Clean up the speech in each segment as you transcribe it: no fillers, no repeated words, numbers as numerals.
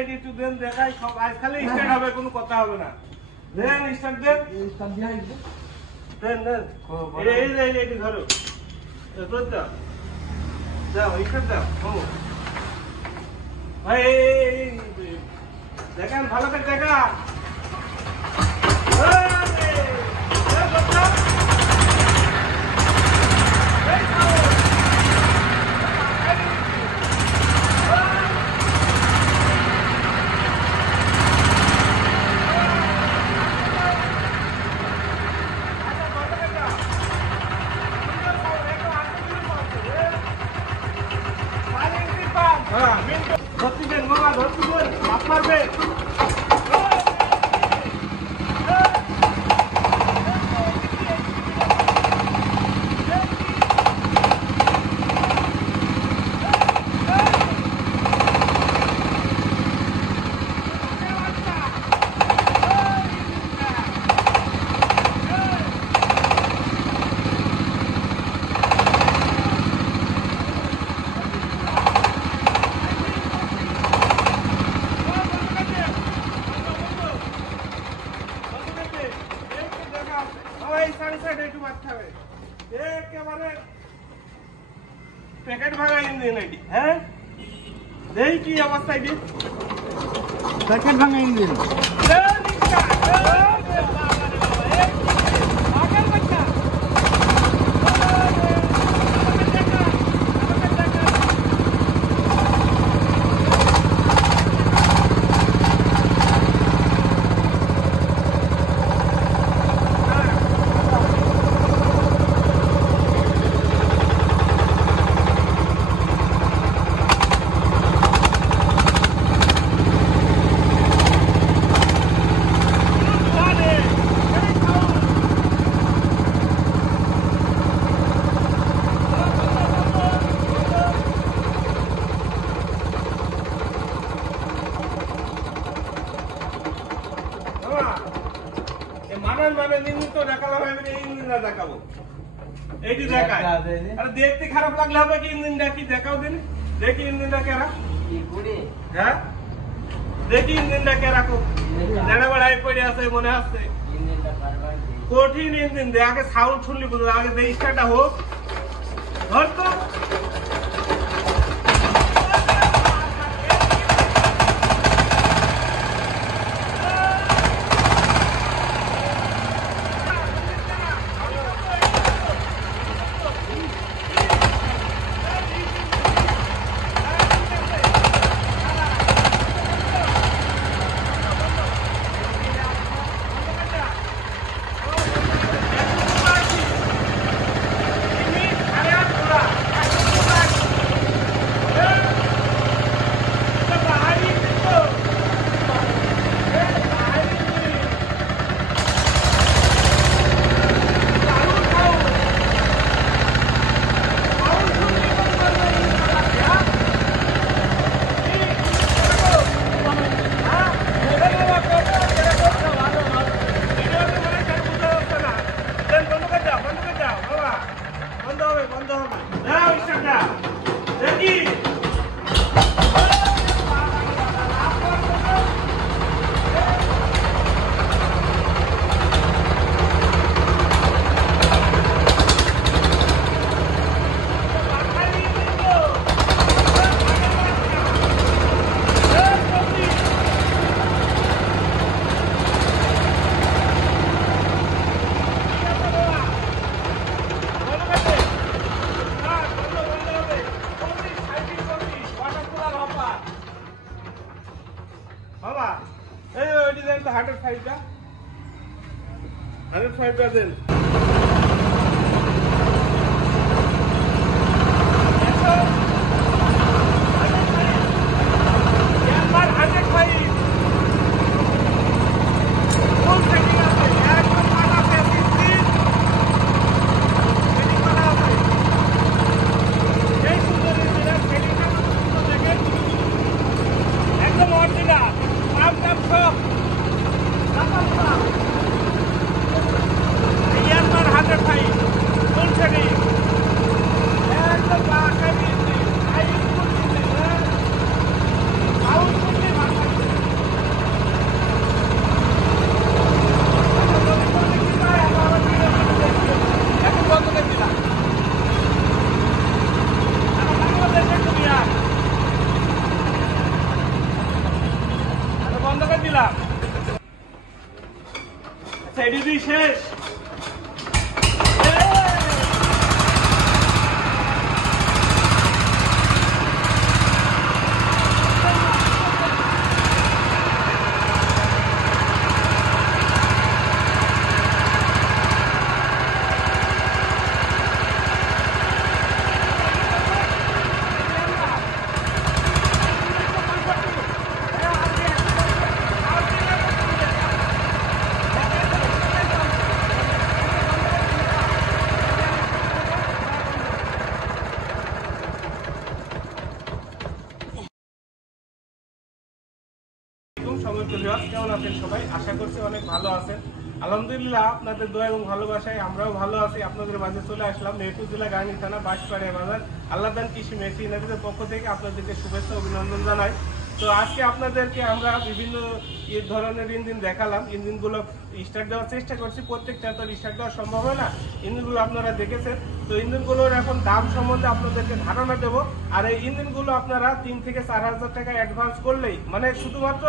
এটি একটু দেন দেখাই সব আজ খালি স্টার্ট হবে কোনো কথা হবে না দেন স্টার্ট দেন স্টার্ট দিয়ে দেন দেন এই ধরো এরপর দাও দাও স্টার্ট দাও ও ভাই দেখেন ভালো করে দেখা ধরতে দেন মামা ধরতে দেন হাত মারবে প্যাকেট ভাঙা ইঞ্জিন এটি হ্যাঁ দেখি কি অবস্থা এটি প্যাকেট ভাঙা ইঞ্জিন দেখাবো এইটি দেখায় আরে দেখতে খারাপ লাগলে হবে কি ইঞ্জিনটা কি দেখাও দিন দেখি ইঞ্জিনটা কেরা হ্যাঁ দেখি ইঞ্জিনটা কেরা খুব নেড়া বেড়াই পড়ে আছে মনে আসছে কঠিন ইঞ্জিন দে আগে সাউন্ড শুনলি বুঝলো আগে দে স্টার্টটা হোক ধর তো আচ্ছা এটি দিয়ে শেষ। কেমন আছেন সবাই? আশা করছি অনেক ভালো আছেন। আলহামদুলিল্লাহ আপনাদের দোয়া এবং ভালোবাসায় আমরাও ভালো আছি। আপনাদের মাঝে চলে আসলাম মেহেরপুর জেলা গাংনী থানা বাঁশপাড়িয়া বাজার আল্লাহদান কৃষি মেশিনারিজের পক্ষ থেকে আপনাদেরকে শুভেচ্ছা অভিনন্দন জানাই। তো আজকে আপনাদেরকে আমরা বিভিন্ন ধরনের ইঞ্জিন দেখালাম। ইঞ্জিনগুলো স্টার্ট দেওয়ার চেষ্টা করছি, প্রত্যেকটা তো স্টার্ট দেওয়া সম্ভব হয় না। ইঞ্জিনগুলো আপনারা দেখেছেন। তো ইঞ্জিনগুলোর এখন দাম সম্বন্ধে আপনাদেরকে ধারণা দেব। আর এই ইঞ্জিনগুলো আপনারা 3 থেকে 4 হাজার টাকা অ্যাডভান্স করলেই, মানে শুধুমাত্র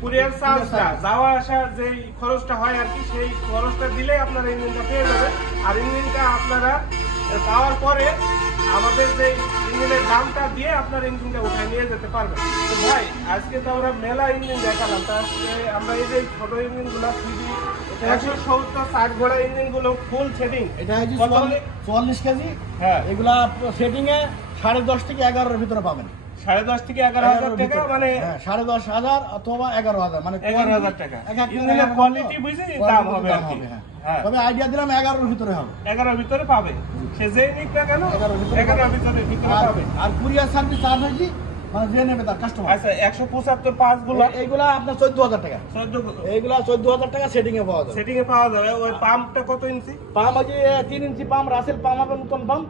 কুরিয়ার চার্জটা, যাওয়া আসার যে খরচটা হয় আর কি, সেই খরচটা দিলেই আপনারা ইঞ্জিনটা পেয়ে যাবেন। আর ইঞ্জিনটা আপনারা পাওয়ার পরে আমাদের যে ইঞ্জিনের দামটা দিয়ে আপনার ইঞ্জিনটা উঠায় নিয়ে যেতে পারবেন। তো ভাই আজকে তো আমরা মেলা ইঞ্জিন দেখালাম, তা আমরা এই যে ছোট ইঞ্জিনগুলো 170-60 ঘোড়া ইঞ্জিনগুলো ফুল সেটিং, এটা হচ্ছে 44 কেজি। হ্যাঁ, এগুলা সেটিং এ 10.5 থেকে 11 এর ভিতরে পাবেন। 10.5 থেকে 11,000 টাকা, মানে 10,500 অথবা 11,000, মানে 11,000 টাকা ইঞ্জিনের কোয়ালিটি বুঝে দাম হবে আর কি। হ্যাঁ, তবে আইডিয়া দিলাম 11 এর ভিতরে হবে। 11 এর ভিতরে পাবে, সে যেই নিক না কেন 11 এর ভিতরে পাবে। আর কুরিয়ার সার্ভিস চার্জ হচ্ছে মানে যে নেবে তার কাস্টমার। আচ্ছা 175 পাঁচ গুলো এইগুলা আপনার 14,000 টাকা। 14, এইগুলা 14,000 টাকা সেটিং এ পাওয়া যাবে। সেটিং এ পাওয়া যাবে। ওই পাম্পটা কত ইঞ্চি? পাম্প আছে 3 ইঞ্চি পাম্প, রাসেল পাম্প হবে নতুন পাম্প,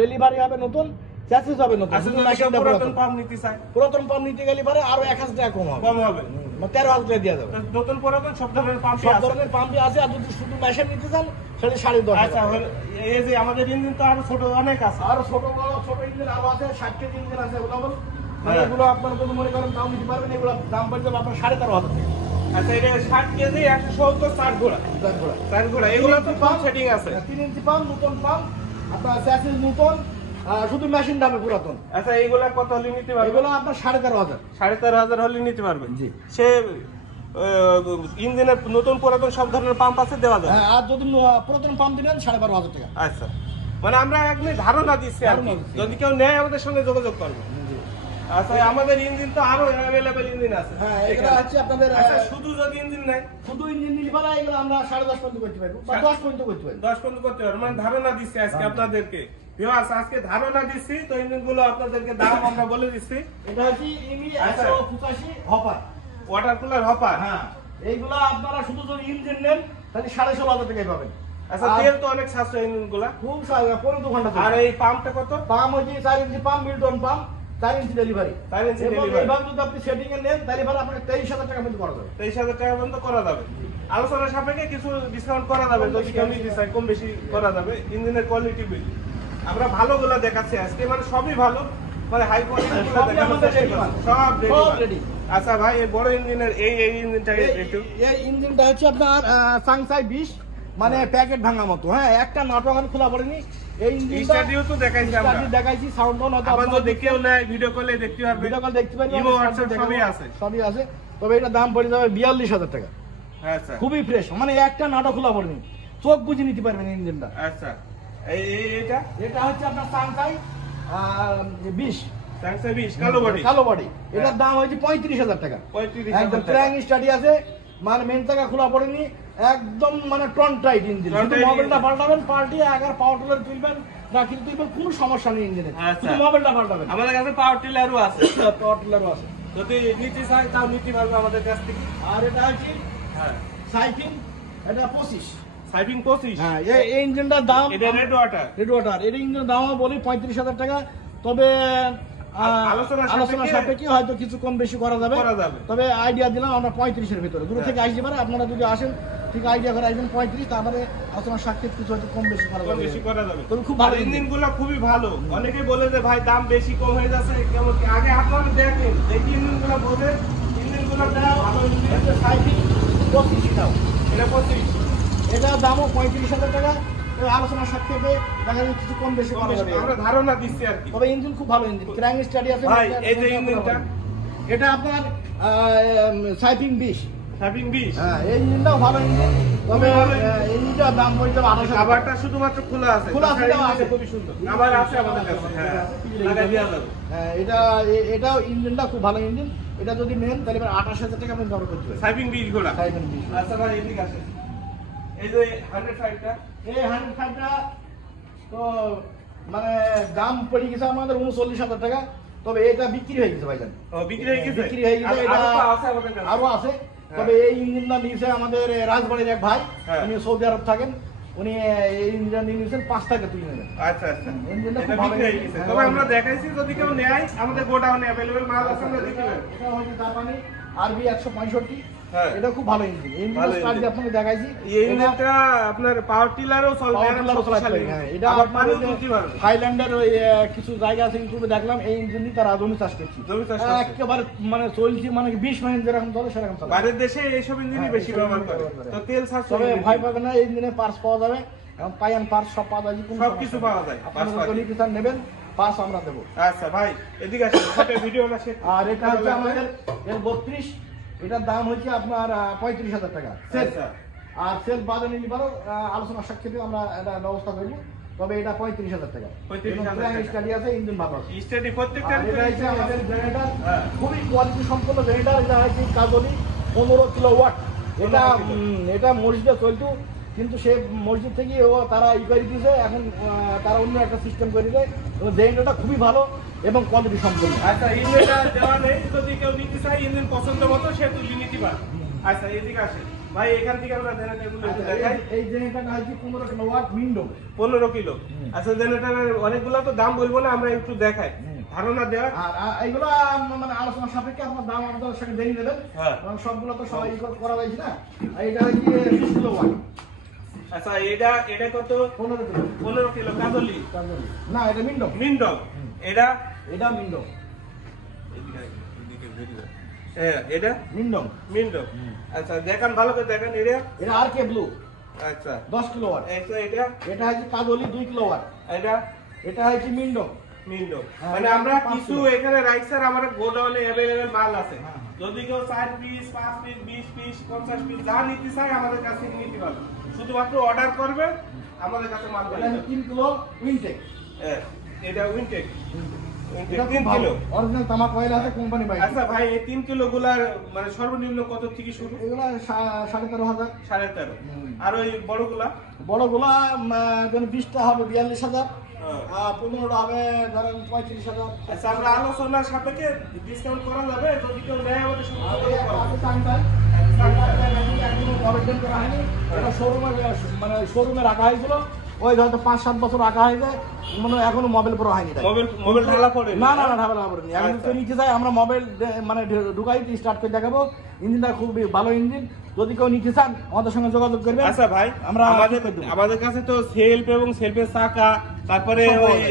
ডেলিভারি হবে নতুন, চ্যাসিস হবে নতুন। আচ্ছা যদি পুরাতন পাম্প নিতে চাই, পুরাতন পাম্প নিতে গেলে পরে আরো 1,000 টাকা কম হবে। 13,000 টাকা দেওয়া যাবে। নতুন পুরাতন সব ধরনের পাম্পই সব আছে। ধরনের পাম্পই আছে। আর যদি শুধু মেশিন নিতে চান সেটা 10,500। আচ্ছা এই যে আমাদের ইঞ্জিন তো আরো ছোট অনেক আছে। আর ছোট ইঞ্জিন আরো আছে, 60 কেজি ইঞ্জিন আছে এগুলো। এগুলো আপনার কোনো মনে করেন দাম নিতে পারবেন। এগুলো দাম পড়ে যাবে আপনার 13,500 টাকা। আচ্ছা এটা 60 কেজি 170-60 ঘোড়া। 60 ঘোড়া এগুলো তো পাম্প সেটিং আছে। 3 ইঞ্চি পাম্প, নতুন পাম্প, আপনার চ্যাসিস নতুন, শুধু মেশিন দামে পুরাতন। আচ্ছা এইগুলা কত হলে নিতে পারবেন? এগুলো আপনার 13,500। 13,500 হলে নিতে পারবেন। জি। সে ইঞ্জিনের নতুন পুরাতন সব ধরনের পাম্প আছে, দেওয়া যাবে। হ্যাঁ, আর যদি পুরাতন পাম্প দিলেন 12,500 টাকা। আচ্ছা মানে আমরা একদম ধারণা দিচ্ছি আর কি। যদি কেউ নেয় আমাদের সঙ্গে যোগাযোগ করবে। আচ্ছা আমাদের ইঞ্জিন তো আরো अवेलेबल ইঞ্জিন আছে। হ্যাঁ, এগুলো আছে আপনাদের। আচ্ছা শুধু যদি ইঞ্জিন নাই, শুধু ইঞ্জিন নিলে পরে এগুলো আমরা 10.5 পর্যন্ত করতে পারবো, বা 10 পর্যন্ত করতে পারবো। 10 পর্যন্ত করতে পারবো, মানে ধারণা দিচ্ছি আজকে আপনাদেরকে। ভিউয়ার্স আজকে ধারণা দিচ্ছি। তো ইঞ্জিনগুলো আপনাদেরকে দাম আমরা বলে দিচ্ছি। এটা হচ্ছে ইমি 185 হপার, ওয়াটার কুলার হপার। হ্যাঁ, এইগুলা আপনারা শুধু যদি ইঞ্জিন নেন তাহলে 16,500 টাকায় পাবেন। আচ্ছা তেল তো অনেক সাশ্রয় ইঞ্জিনগুলা, খুব সারা 2 ঘন্টা। আর এই পাম্পটা কত? পাম্প হচ্ছে 4 ইঞ্চি পাম্প, মিল্টন পাম্প, 4 ইঞ্চি ডেলিভারি। 4 ইঞ্চি ডেলিভারি। এইভাবে যদি আপনি সেটিং এ নেন তাহলে পরে আপনাকে 23,000 টাকা পর্যন্ত করা যাবে। 23,000 টাকা পর্যন্ত করা যাবে। আলোচনা সাপেক্ষে কিছু ডিসকাউন্ট করা যাবে, যদি কেউ নিতে চায় কম বেশি করা যাবে। ইঞ্জিনের কোয়ালিটি আমরা ভালোগুলা দেখাচ্ছি আজকে, মানে সবই ভালো, মানে হাই কোয়ালিটি গুলো দেখানোর চেষ্টা করছি। সব রেডি। আচ্ছা ভাই এই বড় ইঞ্জিনের এই ইঞ্জিনটা একটু। এই ইঞ্জিনটা হচ্ছে আপনার সাংসাই 20, মানে প্যাকেট ভাঙা মতো। হ্যাঁ, একটা নাটক খোলা পড়েনি। এই ইঞ্জিনটা স্টাডিও তো দেখাইছি আমরা, দেখাইছি। সাউন্ড অন হয়তো আপনারা দেখেও না, ভিডিও কলে দেখতে পারবেন, ভিডিও কল দেখতে পারবেন, ইমো হোয়াটসঅ্যাপ সবই আছে। সবই আছে। তবে এটা দাম পড়ে যাবে 42,000 টাকা। আচ্ছা খুবই ফ্রেশ, মানে একটা নাটক খোলা পড়েনি, চোখ বুঝে নিতে পারবেন ইঞ্জিনটা। আচ্ছা এইটা এটা হচ্ছে আপনার সাংসাই 20, সাংসাই 20 কালো বডি। কালো বডি। এটার দাম হচ্ছে 35,000 টাকা। 35,000 একদম টাকা। ট্র্যাং স্টাডি আছে, মানে মেন চাকা খোলা পড়েনি, একদম মানে টন টাইট ইঞ্জিন। শুধু মোবাইলটা পাল্টাবেন, পাল্টিয়ে আগার পাওয়ার টিলার তুলবেন, রাখি তুলবেন, কোনো সমস্যা নেই ইঞ্জিনে। শুধু মোবাইলটা পাল্টাবেন। আমাদের কাছে পাওয়ার টিলারও আছে। পাওয়ার টিলারও আছে, যদি নিতে চাই তাও নিতে পারবে আমাদের কাছ থেকে। আর এটা হচ্ছে হ্যাঁ সাইফিং, এটা 25। সাইপিং 25। হ্যাঁ, এই ইঞ্জিনটার দাম, এটা রেড ওয়াটার। রেড ওয়াটার, এর ইঞ্জিনের দাম বলি 35,000 টাকা। তবে আলোচনা সাপেক্ষে হয়তো কিছু কম বেশি করা যাবে। তবে আইডিয়া দিলাম আমরা 35-এর ভিতরে। দূর থেকে আসতে পারে, আপনারা যদি আসেন ঠিক আইডিয়া করে আসবেন 35, তারপরে আলোচনা সাক্ষাৎ কিছু হয়তো কম বেশি করা যাবে। তবে খুব ভালো ইঞ্জিনগুলো, খুবই ভালো। অনেকে বলে যে ভাই দাম বেশি কম হয়ে যাচ্ছে, কেমন কি? আগে আপনারা দেখেন, দেখি ইঞ্জিনগুলো বোঝে, ইঞ্জিনগুলো ভালো ইঞ্জিন। সাইফিং 25 টাও, এটা 25, এটা দামও 35,000 টাকা। আলোচনার সাক্ষেপে দেখা যাচ্ছে কিছু কম বেশি করা যাবে, আমরা ধারণা দিচ্ছি আর কি। তবে ইঞ্জিন খুব ভালো ইঞ্জিন, ক্র্যাঙ্ক স্টাডি আছে ভাই এই যে ইঞ্জিনটা, এটা আপনার সাইপিং 20। হ্যাভিং 20, হ্যাঁ এই ইঞ্জিনটাও ভালো ইঞ্জিন, তবে এই ইঞ্জিনটার দাম পড়ে যাবে 28,000 টাকা। খাবারটা শুধুমাত্র খোলা আছে, খোলা আছে, তাছাড়া আছে, ইঞ্জিন খুবই সুন্দর। আবার আছে আমাদের কাছে, হ্যাঁ লাগাই দেওয়া যাবে। হ্যাঁ এটাও ইঞ্জিনটা খুব ভালো ইঞ্জিন। এটা যদি নেন তাহলে 28,000 টাকা আপনি ব্যবহার করতে পারবেন। সাইপিং 20 ঘোড়া। সাইপিং 20। আচ্ছা ভাই এদিকে আসে, এই যে 105টা, এই 105টা তো মানে দাম পড়ে গেছে আমাদের 39,000 টাকা, তবে এটা বিক্রি হয়ে গেছে ভাইজান। ও বিক্রি হয়ে গেছে, বিক্রি হয়ে গেছে। এটা আরো তো আছে আমাদের কাছে। আরো আছে, তবে এই ইঞ্জিনটা নিয়েছে আমাদের রাজবাড়ির এক ভাই, হ্যাঁ। উনি সৌদি আরব থাকেন, উনি এই ইঞ্জিনটা নিয়েছেন 5 টাকা তুলে নেবেন। আচ্ছা আচ্ছা, ইঞ্জিনটা এটা খুব ভালো বিক্রি হয়ে ইঞ্জিন। গেছে। তবে আমরা দেখাইছি যদি কেউ নেয় আমাদের গোডাউনে अवेलेबल মাল আছে, আমরা দেখি নেন। এটা হচ্ছে জাপানি আরবি 165। হ্যাঁ। এটা খুব ভালো ইঞ্জিন। এই ভালো ইঞ্জিন স্টার্ট ইঞ্জিন। দিয়ে আপনাকে দেখাইছি। এই ইঞ্জিনটা আপনার পাওয়ার টিলারও চলবে, পাওয়ার টিলারও চালাতে পারি, হ্যাঁ। এটা আবার আপনার পানিও ওই যে তুলতে পারবে। থাইল্যান্ডের ওই কিছু জায়গা আছে ইউটিউবে দেখলাম, এই ইঞ্জিন দিয়ে তারা জমি চাষ করছে। জমি চাষ করছে। একেবারে মানে চলছে, মানে 20 মাইল যেরকম চলে সেরকম চলে। বাইরের দেশে এইসব ইঞ্জিনই হ্যাঁ, বেশি এইসব ব্যবহার ইঞ্জিন করে, ব্যবহার করে। তো তেল সাশ্রয় তবে ইঞ্জিন। ভয় পাবে না, এই ইঞ্জিনে পার্টস পাওয়া যাবে, এবং পায়ান পার্টস সব পাওয়া যায়, কোনো সবকিছু পাওয়া যায়, আপনারা parts যদি কিষান নেবেন পার্টস আমরা দেবো। আচ্ছা ভাই এদিকে আসেন, ছোট ভিডিওটা শেষ। আর এটা হচ্ছে আমাদের এর 32, এটার দাম হচ্ছে আপনার 35,000 টাকা সেল। আচ্ছা। আর সেল বাদে নিলে পারো, আলোচনার সাক্ষেপে আমরা এটা ব্যবস্থা করবো, তবে এটা 35,000 টাকা। 35,000 টাকা। স্টাডি আছে, ইঞ্জিন ভালো আছে। স্টাডি প্রত্যেকটা আর এটা হচ্ছে আমাদের জেনারেটর, হ্যাঁ। খুবই কোয়ালিটি সম্পন্ন জেনারেটর। এটা হচ্ছে কাজলি 15 কিলোওয়াট। এটা 15 কিলো। এটা মসজিদে চলতো, কিন্তু সে মসজিদ থেকে তারা করে দিয়েছে, এখন তারা অন্য একটা সিস্টেম করে দিয়েছে। জেনারেটরটা খুবই ভালো এবং কোয়ালিটি সম্পন্ন। আচ্ছা ইঞ্জিনটা দেওয়া নেই, যদি কেউ নিতে চায় ইঞ্জিন পছন্দ মতো সে তুলে নিতে পারে। আচ্ছা এদিকে আসে ভাই, এখান থেকে আমরা জেনারেটরগুলো একটু দেখাই। এই জেনারেটরটা হচ্ছে 15 কিলোওয়াট উইন্ডো। 15 কিলো। আচ্ছা জেনারেটরের অনেকগুলো তো দাম বলবো না, আমরা একটু দেখাই ধারণা দেওয়া। আর এইগুলো মানে আলোচনা সাপেক্ষে আপনার দাম আমাদের সঙ্গে জেনে নেবেন, হ্যাঁ। কারণ সবগুলো তো সবাই করা যাচ্ছে না। আর এটা হচ্ছে 20 কিলোওয়াট। আচ্ছা এটা কত? 15 কিলো। 15 কিলো কাজলি। না এটা মিন্ডো। মিন্ডো। এটা মিন্ডো। হ্যাঁ এটা মিন্ডো। মিন্ডো। আচ্ছা দেখান, ভালো করে দেখান। এটা আর কে ব্লু আচ্ছা 10 কিলোওয়াট। এটা হচ্ছে কাজলি 2 কিলোওয়াট। এটা হচ্ছে মিন্ডো। মিন্ডো। হ্যাঁ, মানে আমরা 5 কিছু কিলো। এখানে রাইসার আমাদের গোডাউনে अवेलेबल মাল আছে। হ্যাঁ। যদি কেউ 4 পিস 5 পিস 20 পিস 50 পিস যা নিতে চায় আমাদের কাছ থেকে নিতে পারবে, শুধুমাত্র অর্ডার করবে আমাদের কাছে মাল পেয়ে এটা যাবে। 3 কিলো উইনটেক। হ্যাঁ, এটা উইনটেক। এটা 3 খুব ভালো। কিলো। অরিজিনাল তামাক অয়েল আছে, কোম্পানি বাইক। আচ্ছা ভাই এই 3 কিলো গুলার মানে সর্বনিম্ন কত থেকে শুরু? এগুলো 13,500। 13.5। হুম। আর ওই বড়গুলা? বড়গুলা যেন 20টা হবে 42,000, হ্যাঁ। আর 15টা হবে ধরেন 35,000। আচ্ছা আমরা আলোচনা সাপেক্ষে ডিসকাউন্ট করা যাবে, যদি কেউ নেয় আমাদের সঙ্গে যোগাযোগ করা যাবে। শোরুমে রাখা হয়েছিল, ওই হয়তো 5-7 বছর রাখা হয়েছে, মনে হয় এখনো মোবাইল পুরো হয়নি। মোবাইল ঢালা পড়ে না ঢালা পড়েনি। এখন আচ্ছা। তো নিচে যায়, আমরা মোবাইল মানে ঢুকাই স্টার্ট করে দেখাবো। ইঞ্জিনটা খুবই ভালো ইঞ্জিন, যদি কেউ নিতে চান আমাদের সঙ্গে যোগাযোগ করবে। আচ্ছা ভাই আমরা আমাদের কাছে তো সেলফ এবং সেলফের চাকা, তারপরে সব পাওয়া ওই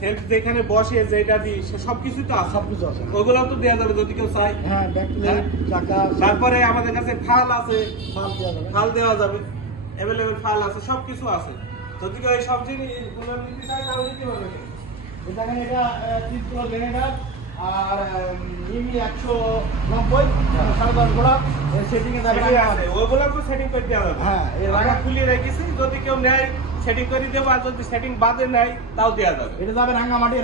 সেলফ যেখানে বসে যেটা দিই সবকিছু তো আছে, সবকিছু আছে। ওগুলো তো দেওয়া যাবে যদি কেউ চায়। হ্যাঁ, ব্যাকপ্লেট, চাকা, তারপরে আমাদের কাছে ফাল আছে, ফাল দেওয়া যাবে। ফাল দেওয়া যাবে, অ্যাভেলেবেল ফাল আছে, সবকিছু আছে। যদি কেউ এই সব জিনিস নিতে চায় তাহলে নিতে পারবে। এখানে এটা 3 কিলো জেনারেটর আর ইমি 190 10.5 ঘোড়া সেটিং এ যাবে। ওগুলো তো সেটিং করে দেওয়া যাবে। হ্যাঁ, এই রাখা খুলিয়ে রেখেছি, যদি কেউ নেয় সেটিং করে দেবো, আর যদি সেটিং বাদে নেয় তাও দেওয়া যাবে। এটা যাবে রাঙ্গামাটি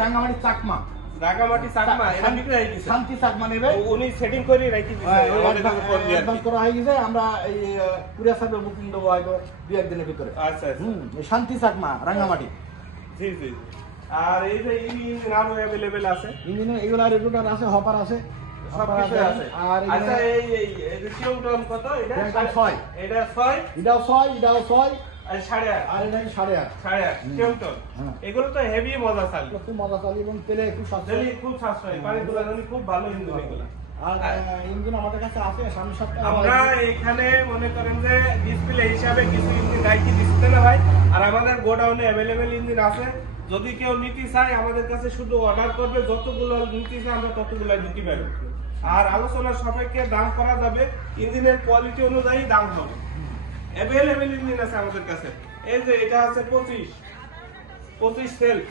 চাকমা। রাঙামাটি চাকমা এটা বিক্রি হয়ে গেছে। শান্তি চাকমা নেবে। উনি সেটিং করে রেখে দিয়েছে, আমাদের কাছে ফোন দিয়ে আর কি। অ্যাডভান্স করা হয়ে গেছে, আমরা এই কুরিয়ার সার্ভিস বুকিং দেবো হয়তো 2-1 দিনের ভিতরে। আচ্ছা আচ্ছা, এই শান্তি চাকমা রাঙ্গামাটি। জি জি। আর এই যে ইঞ্জিন আরো অ্যাভেলেবেল আছে, ইঞ্জিনে এগুলা রেগুলার আছে, হপার আছে, সব কিছু আছে। আর আচ্ছা এই যে কিলোমিটার কত এটা? এটা 6। এটা 6, এটাও 6, এটাও 6, আর 8.5, আর এটা 8.5। 8.5 কিলোমিটার। হ্যাঁ। এগুলো তো হেভি মজা চাল, খুব মজা চালি এবং তেলে খুব সাশ্রয়। জেলি খুব সাশ্রয়ী, পানি তোলা জন্য খুব ভালো ইঞ্জিন এগুলো। আর ইঞ্জিন আমাদের কাছে আছে, সামনের সপ্তাহে আমরা এখানে মনে করেন যে ডিসপ্লে হিসাবে কিছু ইঞ্জিন রাখি দিচ্ছি না ভাই, আর আমাদের গোডাউনে অ্যাভেলেবেল ইঞ্জিন আছে। যদি কেউ নিতে চায় আমাদের কাছে শুধু অর্ডার করবে, যতগুলো নিতে চায় আমরা ততগুলো দিতে পারবো। আর আলোচনার সাপেক্ষে দাম করা যাবে, ইঞ্জিনের কোয়ালিটি অনুযায়ী দাম হবে। অ্যাভেলেবেল ইঞ্জিন আছে আমাদের কাছে। এই যে এটা আছে 25 সেলফ,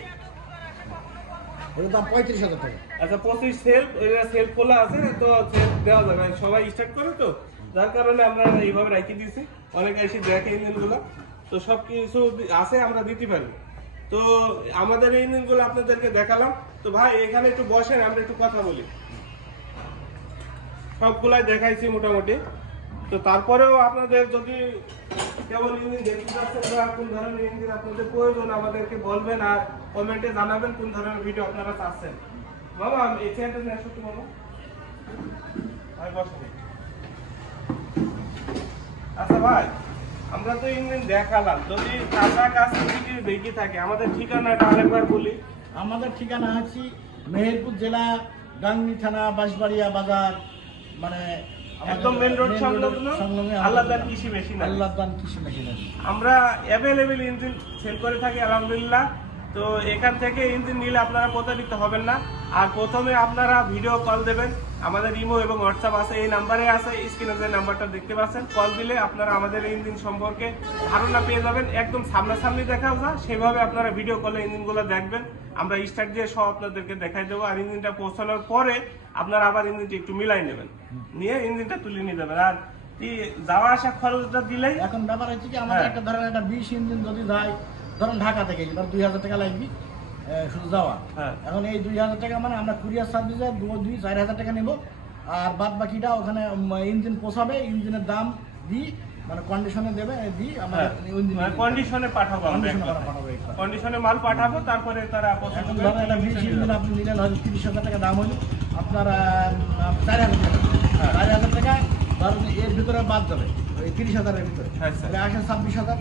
এর দাম 35,000 টাকা। আচ্ছা 25 সেলফ, এটা সেলফ খোলা আছে তো সেলফ দেওয়া যাবে, সবাই স্টার্ট করে তো যার কারণে আমরা এইভাবে রাখি দিয়েছি। অনেকে এসে দেখে ইঞ্জিনগুলো, তো সব কিছু আছে আমরা দিতে পারি। তো আমাদের এই ইঞ্জিনগুলো আপনাদেরকে দেখালাম। তো ভাই এখানে একটু বসেন, আমরা একটু কথা বলি। সবগুলাই দেখাইছি মোটামুটি। তো তারপরেও আপনাদের যদি কেবল ইঞ্জিন দেখতে চাচ্ছেন বা কোন ধরনের ইঞ্জিন আপনাদের প্রয়োজন আমাদেরকে বলবেন, আর কমেন্টে জানাবেন কোন ধরনের ভিডিও আপনারা চাচ্ছেন। বাবা এই চেয়ারটা নিয়ে আসো তো বাবা, ভাই বসেন। আচ্ছা ভাই, আমরা তো ইঞ্জিন দেখালাম, যদি কাছাকাছি যদি দেখি থাকে আমাদের ঠিকানাটা আরেকবার বলি। আমাদের ঠিকানা হচ্ছে মেহেরপুর জেলা, গাংনী থানা, বাঁশবাড়িয়া বাজার, মানে একদম মেন রোড সংলগ্ন আল্লাহদান কৃষি মেশিনারি। আল্লাহদান কৃষি মেশিনারি আমরা অ্যাভেলেবেল ইঞ্জিন সেল করে থাকি আলহামদুলিল্লাহ। তো এখান থেকে ইঞ্জিন নিলে আপনারা প্রতারিত হবেন না। আর প্রথমে আপনারা ভিডিও কল দেবেন, আমাদের ইমো এবং হোয়াটসঅ্যাপ আছে, এই নাম্বারে আছে, স্ক্রিনে যে নাম্বারটা দেখতে পাচ্ছেন, কল দিলে আপনারা আমাদের ইঞ্জিন সম্পর্কে ধারণা পেয়ে যাবেন। একদম সামনাসামনি দেখা যায় সেভাবে আপনারা ভিডিও কলে ইঞ্জিনগুলো দেখবেন। আমরা স্টার্ট দিয়ে সব আপনাদেরকে দেখাই দেবো। আর ইঞ্জিনটা পৌঁছানোর পরে আপনারা আবার ইঞ্জিনটা একটু মিলাই নেবেন, নিয়ে ইঞ্জিনটা তুলে নিয়ে যাবেন। আর যাওয়া আসা খরচটা দিলেই, এখন ব্যাপার হচ্ছে কি আমাদের একটা ধরেন একটা 20 ইঞ্জিন যদি যায়, ধরেন ঢাকা থেকে ধর 2000 টাকা লাগবে শুধু যাওয়া। এখন এই 2000 টাকা মানে আমরা কুরিয়ার সার্ভিসে 2-4,000 টাকা নেব, আর বাদ বাকিটা ওখানে ইঞ্জিন পোষাবে, ইঞ্জিনের দাম দিই, মানে কন্ডিশনে দেবে, দিই আমরা কন্ডিশনে পাঠাবো, কন্ডিশনে মাল পাঠাবো, তারপরে তারা এখন ধরেন একটা 20 ইঞ্জিন আপনি নিলেন হয়তো 30,000 টাকা দাম হলো, আপনার 4,000 টাকা, 4,000 টাকা ধরেন এর ভিতরে বাদ যাবে, 30,000-এর ভিতরে আসে 26,000।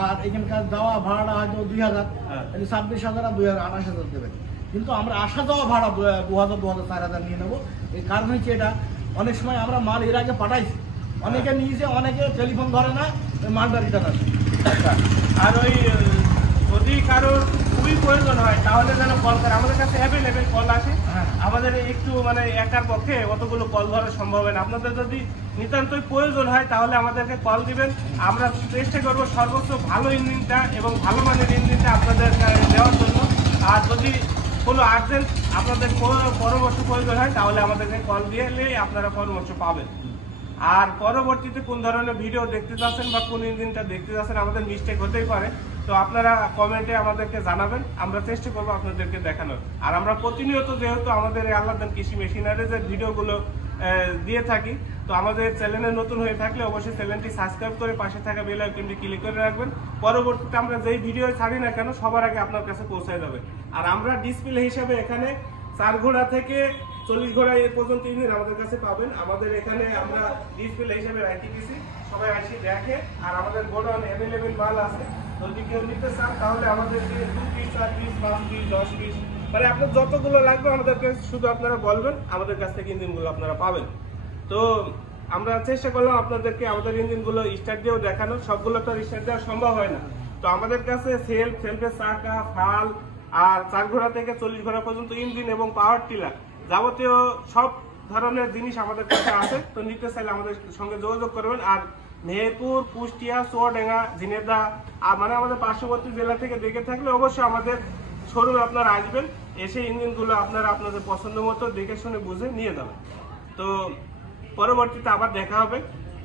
আর এখানকার যাওয়া ভাড়াটা হয়তো 2,000, 26,000 আর 2,000 দেবেন। কিন্তু আমরা আসা যাওয়া ভাড়া 2,000, 4,000 নিয়ে নেবো। এই কারণ হচ্ছে এটা অনেক সময় আমরা মাল এর আগে পাঠাইছি, অনেকে নিয়েছে, অনেকে টেলিফোন ধরে না, ওই মালটা রিটার্ন আসে। আর ওই যদি কারোর খুবই প্রয়োজন হয় তাহলে যেন কল করে, আমাদের কাছে অ্যাভেলেবেল কল আসে। আমাদের একটু মানে একার পক্ষে অতগুলো কল ধরা সম্ভব হয় না। আপনাদের যদি নিতান্তই প্রয়োজন হয় তাহলে আমাদেরকে কল দিবেন, আমরা চেষ্টা করবো সর্বোচ্চ ভালো ইঞ্জিনটা এবং ভালো মানের ইঞ্জিনটা আপনাদের দেওয়ার জন্য। আর যদি কোনো আর্জেন্ট আপনাদের পরামর্শ প্রয়োজন হয় তাহলে আমাদেরকে কল দিয়ে আপনারা পরামর্শ পাবেন। আর পরবর্তীতে কোন ধরনের ভিডিও দেখতে চাচ্ছেন বা কোন ইঞ্জিনটা দেখতে চাচ্ছেন, আমাদের মিস্টেক হতেই পারে, তো আপনারা কমেন্টে আমাদেরকে জানাবেন, আমরা চেষ্টা করবো আপনাদেরকে দেখানোর। আর আমরা প্রতিনিয়ত যেহেতু আমাদের এই আল্লাহদান কৃষি মেশিনারি যে ভিডিওগুলো দিয়ে থাকি, তো আমাদের চ্যানেলে নতুন হয়ে থাকলে অবশ্যই চ্যানেলটি সাবস্ক্রাইব করে পাশে থাকা বেল আইকনটি ক্লিক করে রাখবেন। পরবর্তীতে আমরা যেই ভিডিও ছাড়ি না কেন সবার আগে আপনার কাছে পৌঁছে যাবে। আর আমরা ডিসপ্লে হিসাবে এখানে 4 ঘোড়া থেকে 40 ঘোড়া এ পর্যন্ত ইঞ্জিন আমাদের কাছে পাবেন। আমাদের এখানে আমরা ডিসপ্লে হিসাবে রাখি দিয়েছি, সবাই আসি দেখে। আর আমাদের গোডাউন অ্যাভেলেবেল মাল আছে, যদি কেউ নিতে চান তাহলে আমাদেরকে 2 পিস, 4 পিস, 5 পিস, 10 পিস, মানে আপনার যতগুলো লাগবে আমাদেরকে শুধু আপনারা বলবেন, আমাদের কাছ থেকে ইঞ্জিনগুলো আপনারা পাবেন। তো আমরা চেষ্টা করলাম আপনাদেরকে আমাদের ইঞ্জিনগুলো স্টার্ট দিয়েও দেখানো, সবগুলো তো স্টার্ট দেওয়া সম্ভব হয় না। তো আমাদের কাছে সেলফের চাকা, ফাল, আর 4 ঘোড়া থেকে 40 ঘোড়া পর্যন্ত ইঞ্জিন এবং পাওয়ার টিলার যাবতীয় সব ধরনের জিনিস আমাদের কাছে আছে। তো নিতে চাইলে আমাদের সঙ্গে যোগাযোগ করবেন। আর মেহেরপুর, কুষ্টিয়া, চুয়াডাঙ্গা, ঝিনেদা, মানে আমাদের পার্শ্ববর্তী জেলা থেকে দেখে থাকলে অবশ্যই আমাদের শোরুমে আপনারা আসবেন, এসে ইঞ্জিনগুলো আপনারা আপনাদের পছন্দ মতো দেখে শুনে বুঝে নিয়ে যাবেন। তো পরবর্তীতে আবার দেখা হবে।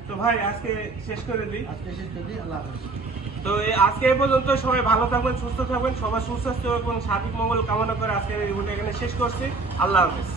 তো ভাই আজকে শেষ করে দিই। তো আজকে এই পর্যন্ত, সবাই ভালো থাকবেন, সুস্থ থাকবেন, সবাই সুস্বাস্থ্য এবং সার্বিক মঙ্গল কামনা করে আজকে এই ভিডিওটা এখানে শেষ করছি। আল্লাহ হাফেজ।